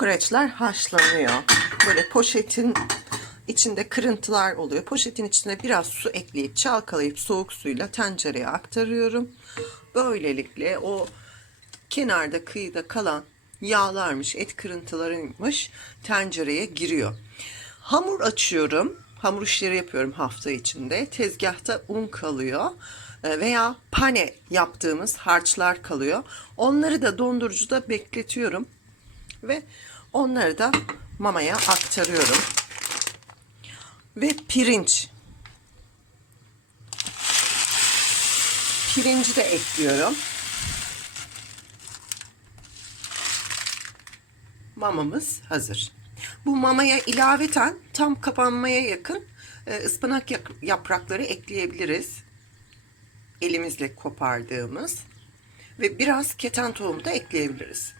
Kokoreçler haşlanıyor. Böyle poşetin içinde kırıntılar oluyor. Poşetin içine biraz su ekleyip çalkalayıp soğuk suyla tencereye aktarıyorum. Böylelikle o kenarda kıyıda kalan yağlarmış, et kırıntılarıymış tencereye giriyor. Hamur açıyorum. Hamur işleri yapıyorum hafta içinde. Tezgahta un kalıyor e, veya pane yaptığımız harçlar kalıyor. Onları da dondurucuda bekletiyorum ve onları da mamaya aktarıyorum. Ve pirinç. Pirinci de ekliyorum. Mamamız hazır. Bu mamaya ilaveten tam kapanmaya yakın e, ıspanak yaprakları ekleyebiliriz. Elimizle kopardığımız ve biraz keten tohumu da ekleyebiliriz.